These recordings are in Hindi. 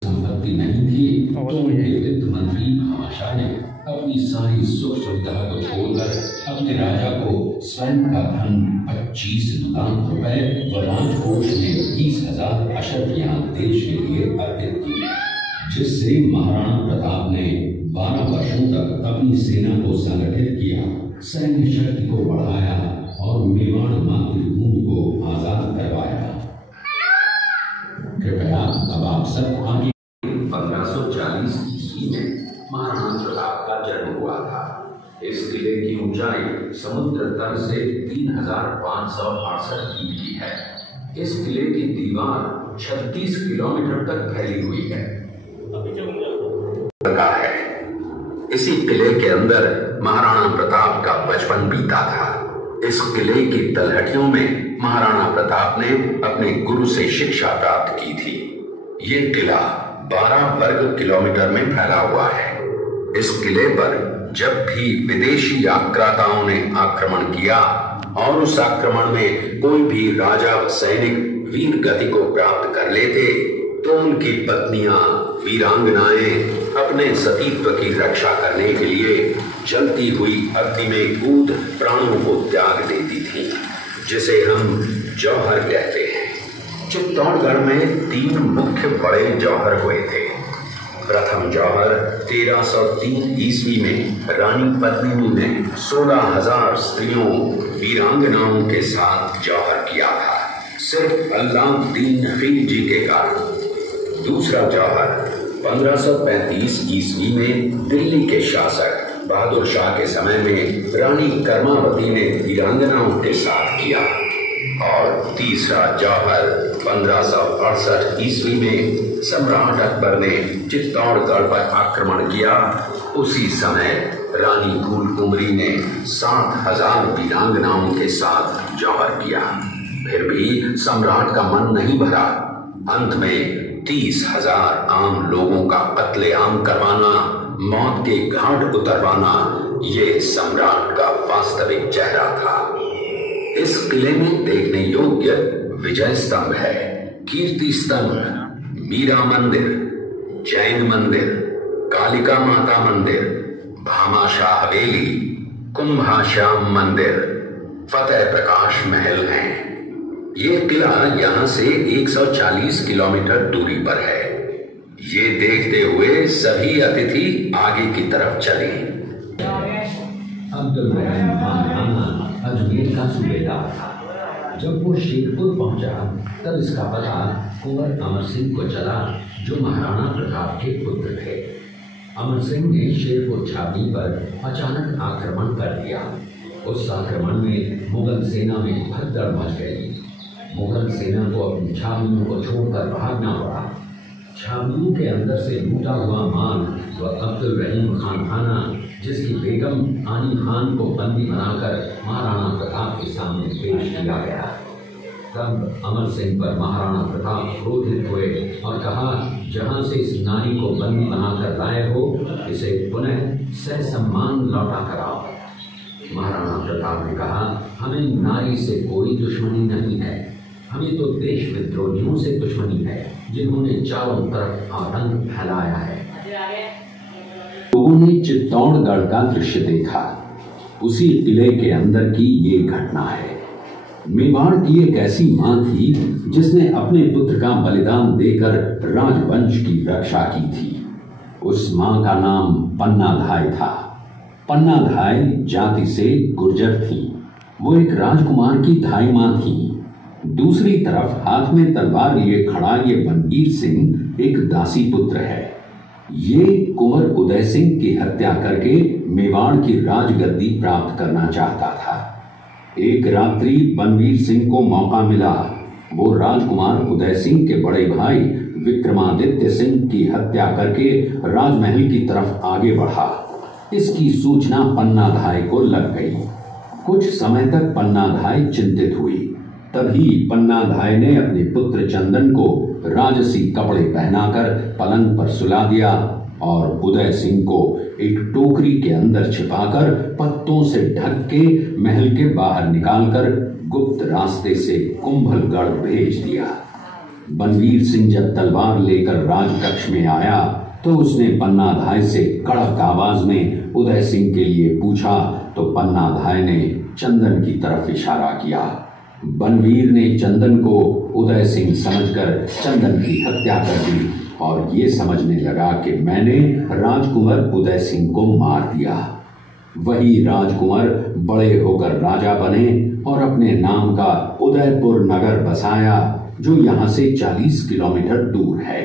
संपत्ति नहीं थी तो उनके वित्त मंत्री भामाशाह ने अपनी सारी सुख सुविधा को छोड़कर अपने राजा को स्वयं का धन 25 लाख रुपए व राजकोष में 20,000 अशर्फियां देश के लिए अर्पित की, जिससे महाराणा प्रताप ने 12 वर्षों तक अपनी सेना को संगठित किया, सैन्य शक्ति को बढ़ाया और मेवाड़ मातृभूमि को आजाद करवाया। कृपया अब आप सब आगे 1540 ईस्वी में महाराणा प्रताप का जन्म हुआ था। इस किले की ऊंचाई समुद्र तल से 3,568 फीट की है। इस किले की दीवार 36 किलोमीटर तक फैली हुई है। इसी किले के अंदर महाराणा प्रताप का बचपन बीता था। इस किले की तलहटियों में महाराणा प्रताप ने अपने गुरु से शिक्षा प्राप्त की थी। ये किला 12 वर्ग किलोमीटर में फैला हुआ है। इस किले पर जब भी विदेशी आक्राताओं ने आक्रमण किया और उस आक्रमण में कोई भी राजा व सैनिक वीर गति को प्राप्त कर लेते तो उनकी पत्नियां वीरांगनाएं अपने सतीत्व की रक्षा करने के लिए जलती हुई अग्नि में कूद प्राणों को त्याग देती थीं, जिसे हम जौहर कहते हैं। चित्तौड़गढ़ में 3 मुख्य बड़े जौहर हुए थे। प्रथम जौहर 1303 ईस्वी में रानी पद्मिनी ने 16,000 स्त्रियों वीरांगनाओं के साथ जौहर किया था, सिर्फ अल्लाउद्दीन खिलजी के कारण। दूसरा जौहर 1535 ईस्वी में दिल्ली के शासक बहादुर शाह के समय में रानी कर्मावती ने वीरांगनाओं के साथ किया। और तीसरा जौहर 1568 ईस्वी में सम्राट अकबर ने चित्तौड़गढ़ पर आक्रमण किया। उसी समय रानी फूलकुमरी ने 7,000 वीरांगनाओं के साथ जौहर किया। फिर भी सम्राट का मन नहीं भरा। अंत में 30,000 आम लोगों का कत्लेआम करवाना, मौत के घाट उतरवाना, ये सम्राट का वास्तविक चेहरा था। इस किले में देखने योग्य विजय स्तंभ है, कीर्ति स्तंभ, मीरा मंदिर, जैन मंदिर, कालिका माता मंदिर, भामाशाह हवेली, कुंभाश्याम मंदिर, फतेह प्रकाश महल हैं। ये किला यहाँ से 140 किलोमीटर दूरी पर है। ये देखते हुए सभी अतिथि आगे की तरफ चले। अब्दुल रहमान खान अजमेर का सूबेदार था। जब वो शेरपुर पहुंचा तब इसका पता कुंवर अमर सिंह को चला, जो महाराणा प्रताप के पुत्र थे। अमर सिंह ने शेरपुर छावनी पर अचानक आक्रमण कर दिया। उस आक्रमण में मुगल सेना में भगदड़ मच गई। मुगल सेना को अपनी छावनियों को छोड़कर भागना पड़ा। छावनियों के अंदर से लूटा हुआ माल व अब्दुल रहीम खान खाना, जिसकी बेगम आनी खान को बंदी बनाकर महाराणा प्रताप के सामने पेश किया गया। तब अमर सिंह पर महाराणा प्रताप क्रोधित हुए और कहा, जहां से इस नारी को बंदी बनाकर लाए हो, इसे पुनः ससम्मान लौटा कराओ। महाराणा प्रताप ने कहा, हमें नारी से कोई दुश्मनी नहीं है, हमें तो देश विद्रोहियों से दुश्मनी है, जिन्होंने चारों तरफ आतंक फैलाया है। लोगों ने चित्तौड़गढ़ का दृश्य देखा। उसी किले के अंदर की ये घटना है। मेवाड़ की एक ऐसी मां थी जिसने अपने पुत्र का बलिदान देकर राजवंश की रक्षा की थी। उस मां का नाम पन्नाधाय था। पन्नाधाय जाति से गुर्जर थी। वो एक राजकुमार की धाई मां थी। दूसरी तरफ हाथ में तलवार लिए खड़ा ये बनवीर सिंह एक दासी पुत्र है। ये कुंवर उदय सिंह की हत्या करके मेवाड़ की राजगद्दी प्राप्त करना चाहता था। एक रात्रि बनवीर सिंह को मौका मिला। वो राजकुमार उदय सिंह के बड़े भाई विक्रमादित्य सिंह की हत्या करके राजमहल की तरफ आगे बढ़ा। इसकी सूचना पन्नाधाय को लग गई। कुछ समय तक पन्नाधाय चिंतित हुई। तभी पन्नाधाय ने अपने पुत्र चंदन को राजसी कपड़े पहनाकर पलंग पर सुला दिया और उदय सिंह को एक टोकरी के अंदर छिपाकर पत्तों से ढक के महल के बाहर निकालकर गुप्त रास्ते से कुंभलगढ़ भेज दिया। बनवीर सिंह जब तलवार लेकर राजकक्ष में आया तो उसने पन्नाधाय से कड़क आवाज में उदय सिंह के लिए पूछा तो पन्नाधाय ने चंदन की तरफ इशारा किया। बनवीर ने चंदन को उदय सिंह समझकर चंदन की हत्या कर दी और ये समझने लगा कि मैंने राजकुंवर उदय सिंह को मार दिया। वही राजकुंवर बड़े होकर राजा बने और अपने नाम का उदयपुर नगर बसाया जो यहाँ से 40 किलोमीटर दूर है,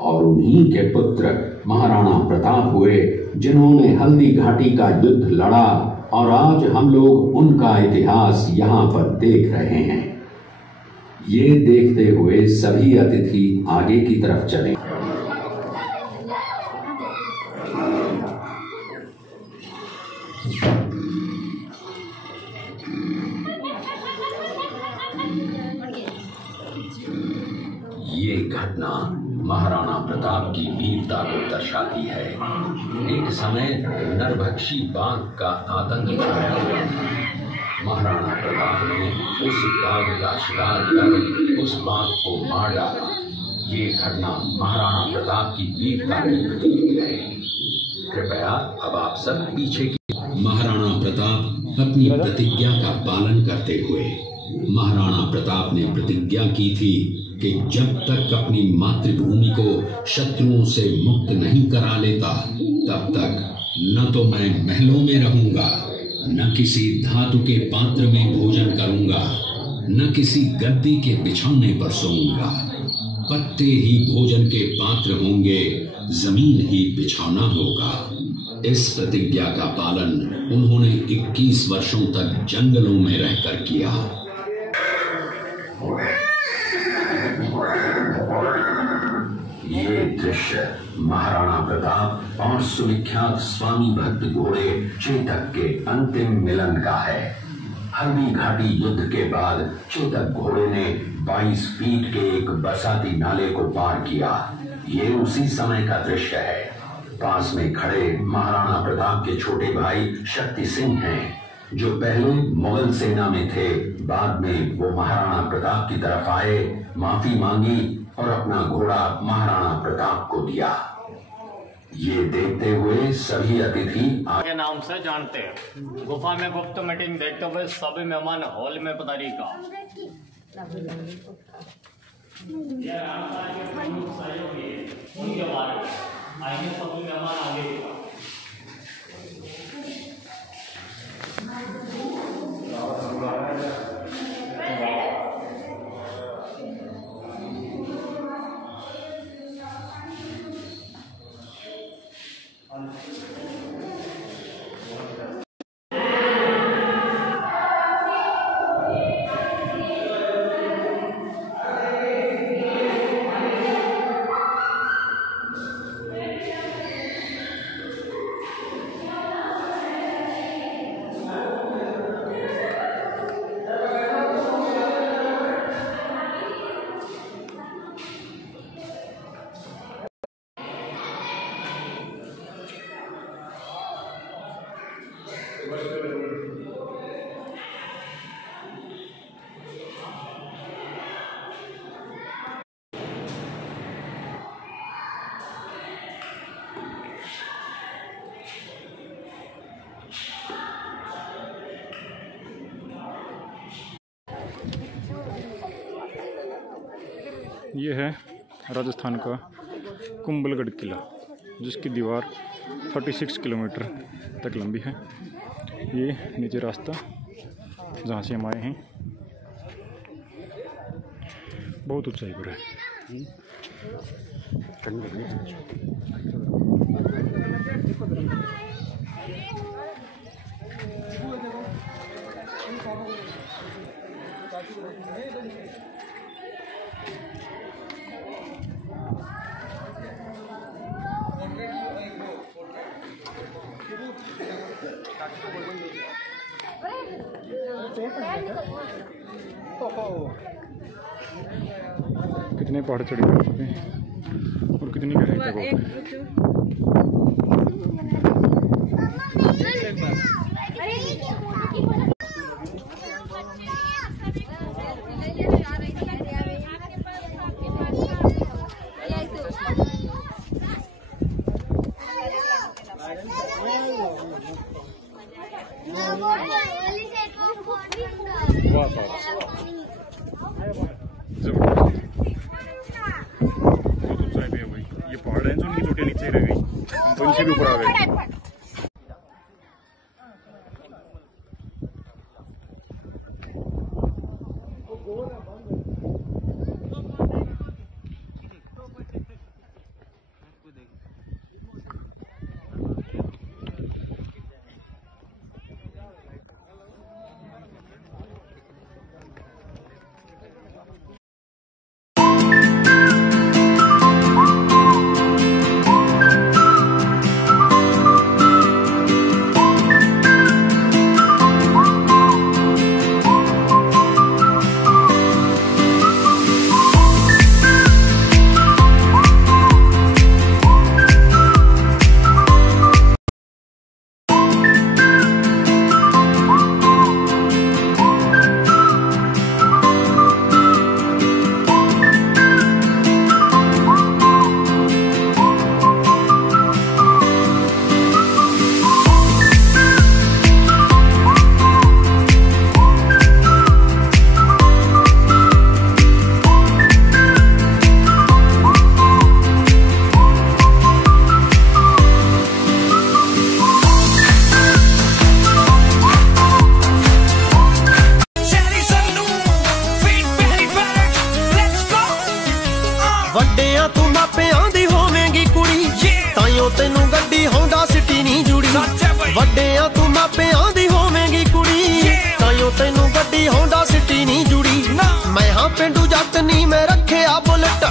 और उन्हीं के पुत्र महाराणा प्रताप हुए जिन्होंने हल्दी घाटी का युद्ध लड़ा, और आज हम लोग उनका इतिहास यहाँ पर देख रहे हैं। ये देखते हुए सभी अतिथि आगे की तरफ चले। ये घटना महाराणा प्रताप की वीरता को दर्शाती है। एक समय नरभक्षी बाघ का आतंक छाया हुआ था। महाराणा प्रताप ने उस बाघ का शिकार कर उस बाघ को मार डाला। ये घटना महाराणा प्रताप की वीरता की प्रतीक है। कृपया अब आप सब पीछे की। महाराणा प्रताप अपनी प्रतिज्ञा का पालन करते हुए, महाराणा प्रताप ने प्रतिज्ञा की थी कि जब तक अपनी मातृभूमि को शत्रुओं से मुक्त नहीं करा लेता तब तक न तो मैं महलों में रहूंगा, न किसी धातु के पात्र में भोजन करूंगा, न किसी गद्दी के बिछौने पर सोऊंगा। पत्ते ही भोजन के पात्र होंगे, जमीन ही बिछौना होगा। इस प्रतिज्ञा का पालन उन्होंने 21 वर्षों तक जंगलों में रहकर किया। ये दृश्य महाराणा प्रताप और सुविख्यात स्वामी भक्त घोड़े चेतक के अंतिम मिलन का है। हल्दी घाटी युद्ध के बाद चेतक घोड़े ने 22 फीट के एक बरसाती नाले को पार किया। ये उसी समय का दृश्य है। पास में खड़े महाराणा प्रताप के छोटे भाई शक्ति सिंह हैं, जो पहले मुगल सेना में थे। बाद में वो महाराणा प्रताप की तरफ आए, माफी मांगी और अपना घोड़ा महाराणा प्रताप को दिया। ये देखते हुए सभी अतिथि के नाम से जानते हैं। गुफा में गुप्त मीटिंग देखते हुए सभी मेहमान हॉल में पधारी का। उनके बारे में आइए सभी मेहमान आगे का। ये है राजस्थान का कुंभलगढ़ किला, जिसकी दीवार 36 किलोमीटर तक लंबी है। ये नीचे रास्ता जहाँ से हम आए हैं बहुत ऊंचाई पर है। कितने पहाड़ चढ़े जा चुके हैं और कितने कितनी का है तक ये पहाड़ है जो उनकी चोटियां नीचे रह गई, हम तो इनसे भी ऊपर आ गए। ਵੱਡਿਆਂ ਤੂੰ ਮਾਪਿਆਂ ਦੀ ਹੋਵੇਂਗੀ ਕੁੜੀ ਤਾਈਓ ਤੈਨੂੰ ਗੱਡੀ ਹੋਂਡਾ ਸਿਟੀ ਨਹੀਂ ਜੁੜੀ ਵੱਡਿਆਂ ਤੂੰ ਮਾਪਿਆਂ ਦੀ ਹੋਵੇਂਗੀ ਕੁੜੀ ਤਾਈਓ ਤੈਨੂੰ ਗੱਡੀ ਹੋਂਡਾ ਸਿਟੀ ਨਹੀਂ ਜੁੜੀ ਮੈਂ ਹਾਂ ਪਿੰਡੂ ਜੱਟ ਨਹੀਂ ਮੈਂ ਰੱਖਿਆ ਬੁਲਟ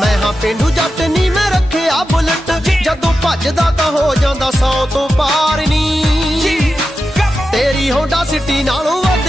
ਮੈਂ ਹਾਂ ਪਿੰਡੂ ਜੱਟ ਨਹੀਂ ਮੈਂ ਰੱਖਿਆ ਬੁਲਟ ਜਦੋਂ ਭੱਜਦਾ ਤਾਂ ਹੋ ਜਾਂਦਾ 100 ਤੋਂ ਪਾਰ ਨਹੀਂ ਤੇਰੀ ਹੋਂਡਾ ਸਿਟੀ ਨਾਲੋਂ ਵੱਧ